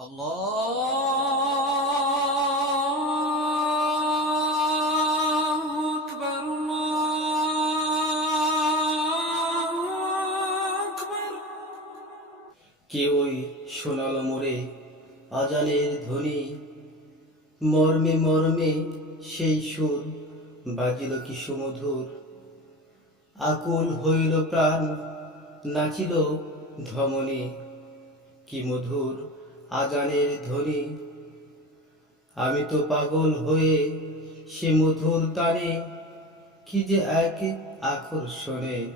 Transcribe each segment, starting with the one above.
কে ওই সোনাল মোড়ে আজানের ধ্বনি। মর্মে মর্মে সেই সুর বাজিল কি সুমধুর। আকুল হইল প্রাণ, নাচিল ধমনে। কি মধুর আজানের ধ্বনি। আমি তো পাগল হয়ে সে মধুর তানে কি যে এক আকর্ষণে।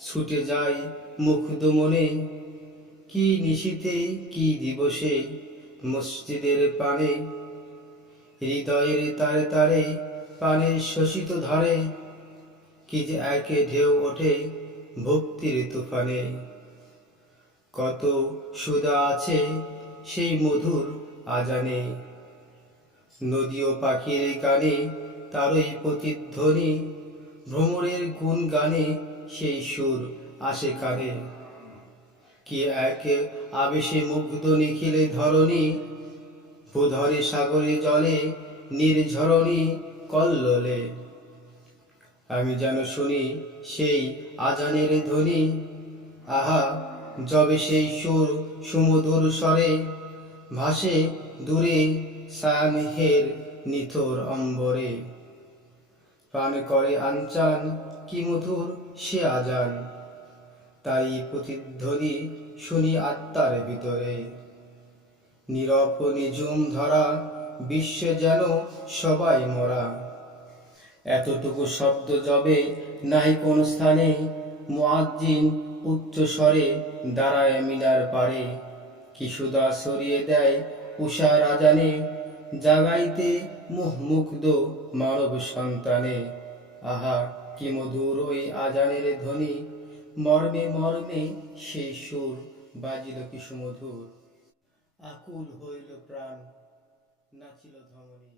ছুটে যাই মুগ্ধ মনে, কি নিশীতে, কি দিবসে মসজিদের পানে। হৃদয়ের তারে তারে পানের শোষিত ধারে, কি যে একে ঢেউ ওঠে ভক্তির তুফানে। কত সুদা আছে সেই মধুর আজানে। নদী ও পাখির গানে তারই প্রতিধ্বনি, ভ্রমরের গুণ গানে সেই সুর আসে কানে। এক আবেশে মুগ্ধ নিখিলে ধরণী, ভূধরে সাগরে জলে নির্ঝরণী কল্লোলে। আমি যেন শুনি সেই আজানের ধ্বনি, আহা যবে সেই সুর সুমধুর স্বরে ভাসে দূরে সায়ামেহের নিথর অম্বরে। প্রাণ করে আনচান কি মধুর সে আজান, তাই প্রতিধ্বনি শুনি আত্মার ভিতরে। নীরব নিঝুম ধরা বিশ্বে যেন সবাই মরা। এতটুকু শব্দ যবে নাই কোন স্থানে মুয়াজ্জিন উচ্চ স্বরে দাঁড়ায় মিনার পারে। কি সুদা সরিয়ে দেয় উষা রাজানে, জাগাইতে মুহমুগ্ধ মানব সন্তানে। আহা, কি মধুর ওই আজানের ধ্বনি। মর্মে মর্মে সেই সুর বাজিল কি সুমধুর আকুল হইল প্রাণ, নাচিল ধমনী।